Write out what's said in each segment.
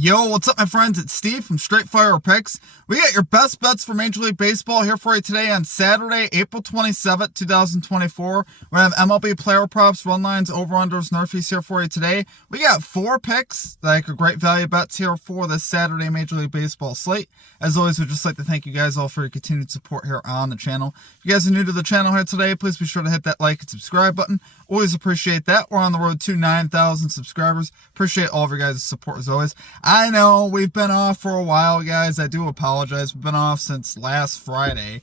Yo, what's up, my friends? It's Steve from Straight Fire Picks. We got your best bets for Major League Baseball here for you today on Saturday, April 27th, 2024. We're going to have MLB player props, run lines, over-unders, NRFI'S here for you today. We got 4 picks that are great value bets here for this Saturday Major League Baseball slate. As always, we'd just like to thank you guys all for your continued support here on the channel. If you guys are new to the channel here today, please be sure to hit that like and subscribe button. Always appreciate that. We're on the road to 9,000 subscribers. Appreciate all of your guys' support as always. I know we've been off for a while, guys. I do apologize. We've been off since last Friday,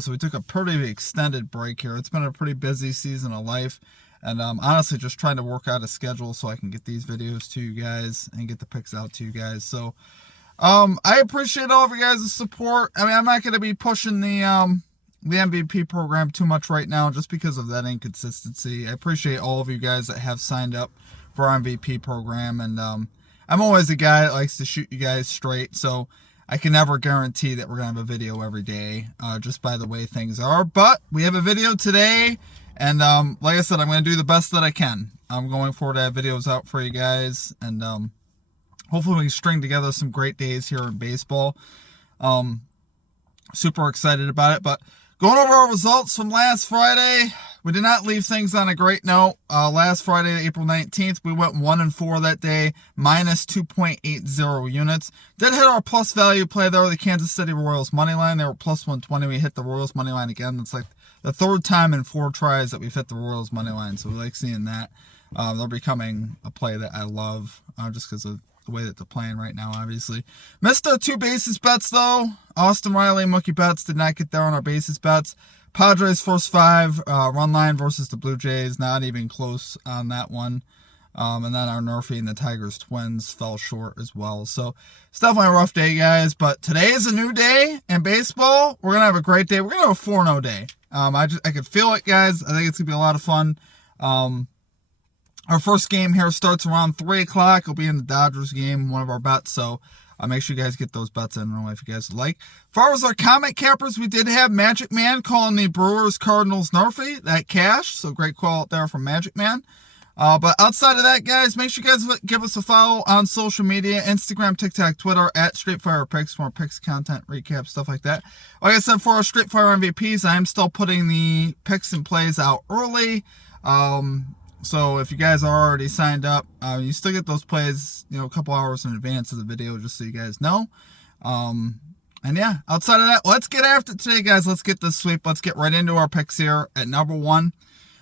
so we took a pretty extended break here. It's been a pretty busy season of life, and honestly just trying to work out a schedule so I can get these videos to you guys and get the picks out to you guys. So I appreciate all of you guys' support. I mean, I'm not going to be pushing the MVP program too much right now just because of that inconsistency. I appreciate all of you guys that have signed up for our MVP program, and I'm always a guy that likes to shoot you guys straight, so I can never guarantee that we're going to have a video every day, just by the way things are. But we have a video today, and like I said, I'm going to do the best that I can. I'm going forward to have videos out for you guys, and hopefully we can string together some great days here in baseball. Super excited about it. But going over our results from last Friday, we did not leave things on a great note. Last Friday, April 19th, we went 1-4 that day, minus 2.80 units. Did hit our plus value play there, the Kansas City Royals money line. They were plus 120. We hit the Royals money line again. It's like the third time in 4 tries that we've hit the Royals money line, so we like seeing that. They're becoming a play that I love, just because of the way that they're playing right now, obviously. Missed our 2 basis bets, though. Austin Riley and Mookie Betts did not get there on our basis bets. Padres first 5, run line versus the Blue Jays, not even close on that one. And then our NRFI and the Tigers Twins fell short as well. So it's definitely a rough day, guys. But today is a new day in baseball. We're going to have a great day. We're going to have a 4-0 day. I can feel it, guys. I think it's going to be a lot of fun. Our first game here starts around 3 o'clock. It'll be in the Dodgers game, one of our bets. So make sure you guys get those bets in. I don't know if you guys would like. As far as our comment cappers, we did have Magic Man calling the Brewers Cardinals NRFI. That cash. So great call out there from Magic Man. But outside of that, guys, make sure you guys give us a follow on social media, Instagram, TikTok, Twitter, at Straight Fire Picks, for more picks, content, recaps, stuff like that. Like I said, for our Straight Fire MVPs, I am still putting the picks and plays out early. So if you guys are already signed up, you still get those plays, a couple hours in advance of the video, just so you guys know. And yeah, outside of that, let's get after it today, guys. Let's get this sweep. Let's get right into our picks here at number 1.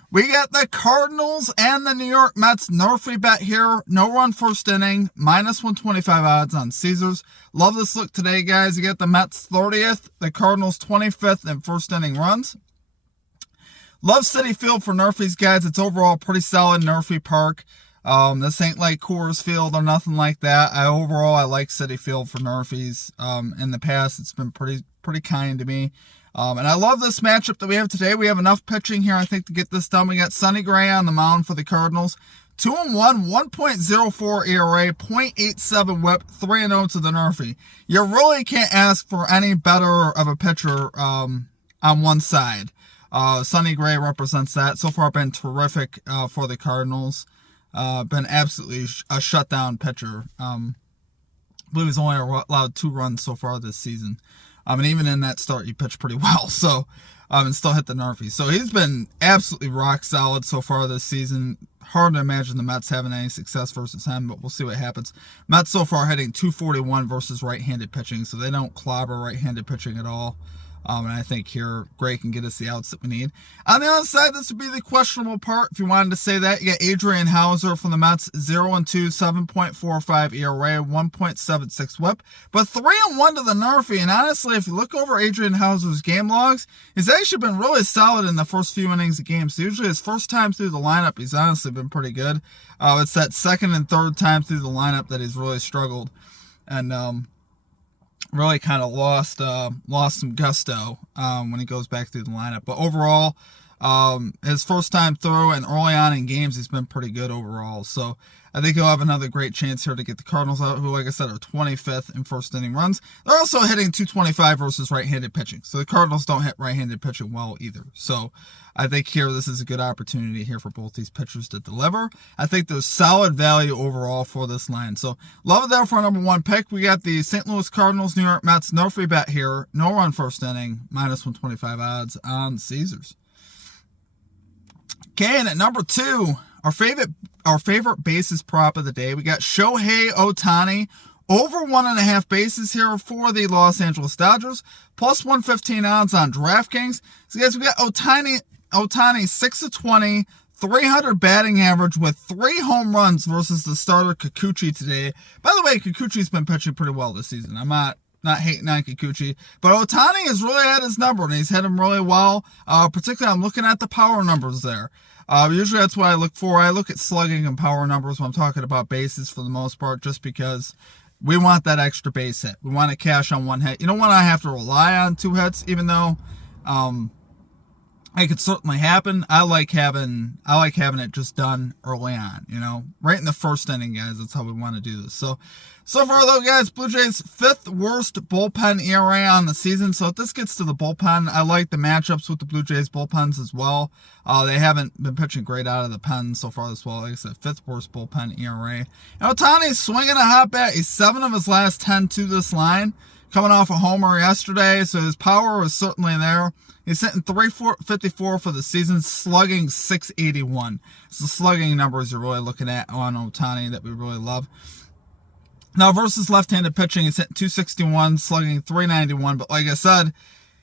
We got the Cardinals and the New York Mets NRFI bet here. No run first inning, minus 125 odds on Caesars. Love this look today, guys. You got the Mets 30th, the Cardinals 25th in first inning runs. Love Citi Field for NRFI'S, guys. It's overall pretty solid NRFI park. This ain't like Coors Field or nothing like that. I like Citi Field for NRFI'S. In the past, it's been pretty kind to me. And I love this matchup that we have today. We have enough pitching here, I think, to get this done. We got Sonny Gray on the mound for the Cardinals. 2-1, 1.04 ERA, 0.87 whip, 3-0 to the NRFI. You really can't ask for any better of a pitcher on one side. Sonny Gray represents that. So far, been terrific for the Cardinals. Been absolutely a shutdown pitcher. I believe he's only allowed 2 runs so far this season. And even in that start, he pitched pretty well. So, and still hit the NRFI. So he's been absolutely rock solid so far this season. Hard to imagine the Mets having any success versus him, but we'll see what happens. Mets so far hitting 241 versus right-handed pitching, so they don't clobber right-handed pitching at all. And I think here, Gray can get us the outs that we need. On the other side, this would be the questionable part, if you wanted to say that. You got Adrian Hauser from the Mets, 0-2, 7.45 ERA, 1.76 whip. But 3-1 to the NRFI. And honestly, if you look over Adrian Hauser's game logs, he's actually been really solid in the first few innings of games. So usually his first time through the lineup, he's honestly been pretty good. It's that second and third time through the lineup that he's really struggled. And, really kind of lost some gusto when he goes back through the lineup. But overall, His first time through and early on in games, he's been pretty good overall. So I think he'll have another great chance here to get the Cardinals out, who, like I said, are 25th in first inning runs. They're also hitting .225 versus right-handed pitching. So the Cardinals don't hit right-handed pitching well either. So I think here this is a good opportunity here for both these pitchers to deliver. I think there's solid value overall for this line. So love it there for our number 1 pick. We got the St. Louis Cardinals, New York Mets. No free bet here. No run first inning. -125 odds on Caesars. Okay, and at number 2, our favorite bases prop of the day, we got Shohei Ohtani over 1.5 bases here for the Los Angeles Dodgers, +115 odds on DraftKings. So guys, we got Ohtani 6-20, 300 batting average with 3 home runs versus the starter Kikuchi today. By the way, Kikuchi's been pitching pretty well this season. I'm not hating on Kikuchi, but Ohtani has really had his number, and he's hit him really well. Particularly, I'm looking at the power numbers there. Usually that's what I look for. I look at slugging and power numbers when I'm talking about bases for the most part, just because we want that extra base hit. We want to cash on 1 hit. You don't want to have to rely on 2 hits, even though it could certainly happen. I like having it just done early on, right in the first inning, guys. That's how we want to do this. So far though, guys, Blue Jays 5th worst bullpen ERA on the season. So if this gets to the bullpen, I like the matchups with the Blue Jays bullpens as well. They haven't been pitching great out of the pen so far as well. Like I said, 5th worst bullpen ERA. And Ohtani's swinging a hot bat. He's 7 of his last 10 to this line, coming off a homer yesterday. So his power is certainly there. He's hitting .354 for the season, slugging .681. It's the slugging numbers you're really looking at on Ohtani that we really love. Now, versus left-handed pitching, he's hitting .261, slugging .391. But like I said,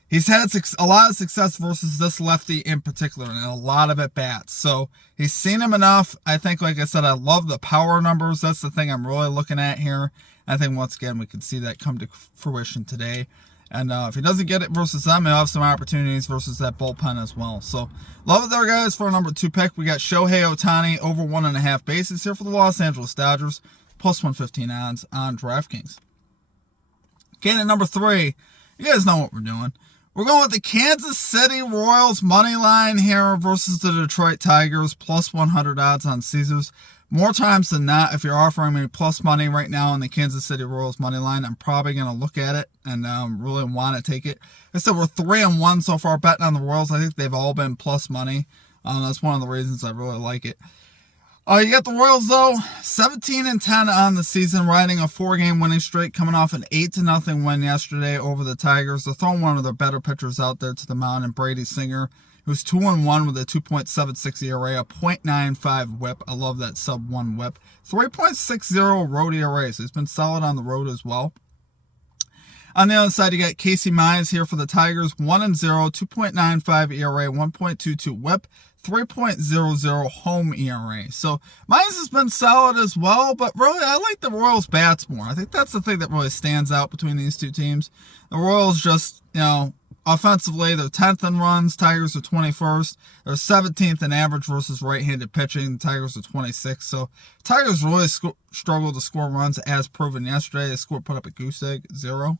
he's had a lot of success versus this lefty in particular, and a lot of at-bats. So he's seen him enough. I think, like I said, I love the power numbers. That's the thing I'm really looking at here. I think, once again, we can see that come to fruition today. And if he doesn't get it versus them, he'll have some opportunities versus that bullpen as well. So, love it there, guys, for our number 2 pick. We got Shohei Ohtani over 1.5 bases here for the Los Angeles Dodgers, +115 odds on DraftKings. Okay, and at number 3, you guys know what we're doing. We're going with the Kansas City Royals money line here versus the Detroit Tigers, +100 odds on Caesars. More times than not, if you're offering me plus money right now on the Kansas City Royals money line, I'm probably going to look at it and really want to take it. I said we're 3-1 so far betting on the Royals. I think they've all been plus money. That's one of the reasons I really like it. You got the Royals, though, 17-10 on the season, riding a 4-game winning streak, coming off an 8-0 win yesterday over the Tigers. They're throwing one of their better pitchers out there to the mound, and Brady Singer, who's 2-1 with a 2.76 ERA, a .95 whip. I love that sub-1 whip. 3.60 road ERA, so he's been solid on the road as well. On the other side, you got Casey Mize here for the Tigers, 1-0, 2.95 ERA, 1.22 whip, 3.00 home ERA. So Mize has been solid as well, but really I like the Royals bats more. I think that's the thing that really stands out between these two teams. The Royals just, offensively, they're 10th in runs. Tigers are 21st. They're 17th in average versus right-handed pitching. The Tigers are 26th. So Tigers really struggled to score runs, as proven yesterday. They put up a goose egg, 0.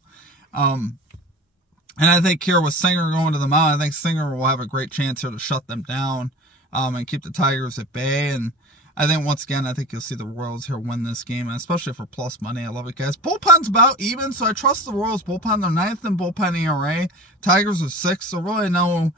And I think here with Singer going to the mound, I think Singer will have a great chance here to shut them down and keep the Tigers at bay. And I think, once again, I think you'll see the Royals here win this game, and especially for plus money. I love it, guys. Bullpen's about even, so I trust the Royals bullpen. They're 9th in bullpen ERA. Tigers are 6th, so really no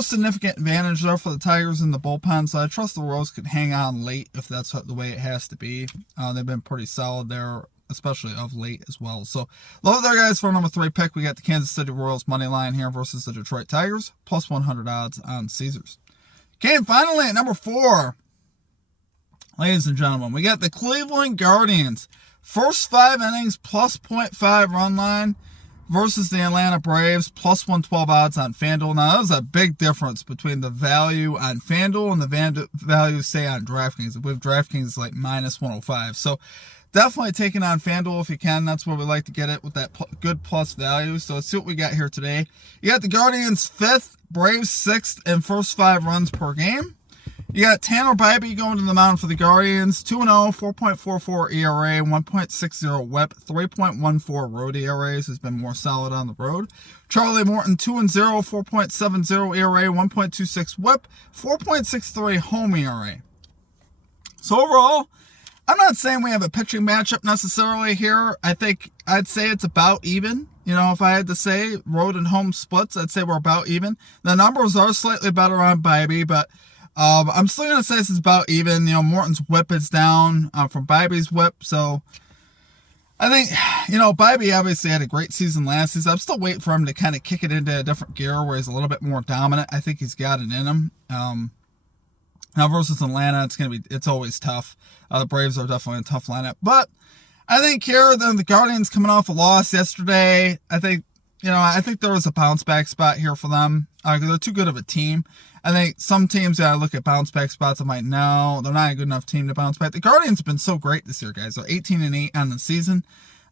significant advantage there for the Tigers in the bullpen. So I trust the Royals could hang on late if that's the way it has to be. They've been pretty solid there, especially of late as well. So love it there, guys, for our number 3 pick. We got the Kansas City Royals money line here versus the Detroit Tigers, plus 100 odds on Caesars. Okay, and finally at number 4, ladies and gentlemen, we got the Cleveland Guardians. First 5 innings, plus .5 run line versus the Atlanta Braves, plus 112 odds on FanDuel. Now, there's a big difference between the value on FanDuel and the value, say, on DraftKings. I believe DraftKings is like minus 105. So definitely taking on FanDuel if you can. That's where we like to get it with that good plus value. So let's see what we got here today. You got the Guardians 5th, Braves 6th, and first 5 runs per game. You got Tanner Bibee going to the mound for the Guardians. 2-0, 4.44 ERA, 1.60 WHIP, 3.14 road ERAs. Has been more solid on the road. Charlie Morton, 2-0, 4.70 ERA, 1.26 WHIP, 4.63 home ERA. So overall, I'm not saying we have a pitching matchup necessarily here. I think I'd say it's about even. You know, if I had to say road and home splits, I'd say we're about even. The numbers are slightly better on Bibee, but I'm still going to say this is about even. You know, Morton's whip is down from Bibee's whip. So I think, you know, Bibee obviously had a great season last season. I'm still waiting for him to kind of kick it into a different gear where he's a little bit more dominant. I think he's got it in him. Now versus Atlanta, it's always tough. The Braves are definitely a tough lineup. But I think here, the Guardians coming off a loss yesterday, I think there was a bounce back spot here for them. They're too good of a team. I think some teams that I look at bounce back spots, I'm like, no, they're not a good enough team to bounce back. The Guardians have been so great this year, guys. They're 18-8 on the season.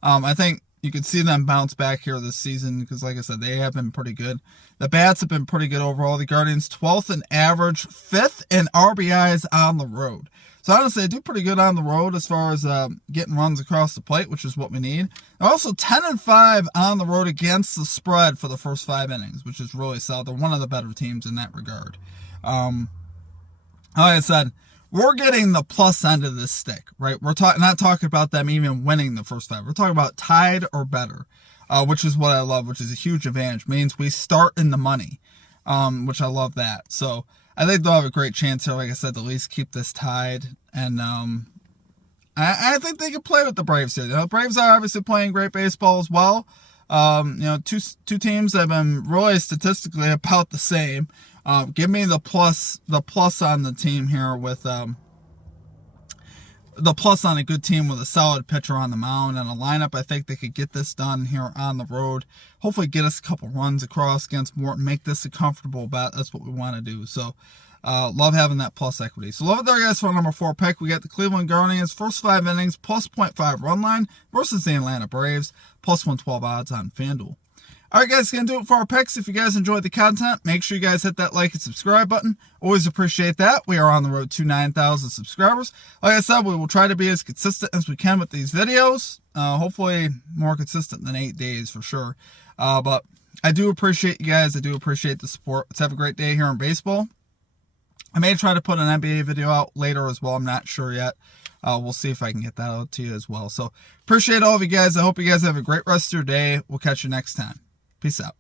I think you could see them bounce back here this season because, like I said, they have been pretty good. The bats have been pretty good overall. The Guardians 12th in average, 5th in RBIs on the road. So honestly, they do pretty good on the road as far as getting runs across the plate, which is what we need. They're also 10-5 on the road against the spread for the first 5 innings, which is really solid. They're one of the better teams in that regard. Like I said, we're getting the plus end of this stick, right? We're not talking about them even winning the first 5. We're talking about tied or better, which is what I love, which is a huge advantage. Means we start in the money, which I love that. So I think they'll have a great chance here, like I said, to at least keep this tied. And I think they can play with the Braves here. The Braves are obviously playing great baseball as well. Two teams that have been really statistically about the same. Give me the plus on the team here with the plus on a good team with a solid pitcher on the mound and a lineup. I think they could get this done here on the road. Hopefully get us a couple runs across against Morton. Make this a comfortable bet. That's what we want to do. So love having that plus equity. So love it there, guys, for our number 4 pick. We got the Cleveland Guardians, first 5 innings, plus 0.5 run line versus the Atlanta Braves, plus 112 odds on FanDuel. All right, guys, going to do it for our picks. If you guys enjoyed the content, make sure you guys hit that like and subscribe button. Always appreciate that. We are on the road to 9,000 subscribers. Like I said, we will try to be as consistent as we can with these videos. Hopefully more consistent than 8 days for sure. But I do appreciate you guys. I do appreciate the support. Let's have a great day here in baseball. I may try to put an NBA video out later as well. I'm not sure yet. We'll see if I can get that out to you as well. So appreciate all of you guys. I hope you guys have a great rest of your day. We'll catch you next time. Peace out.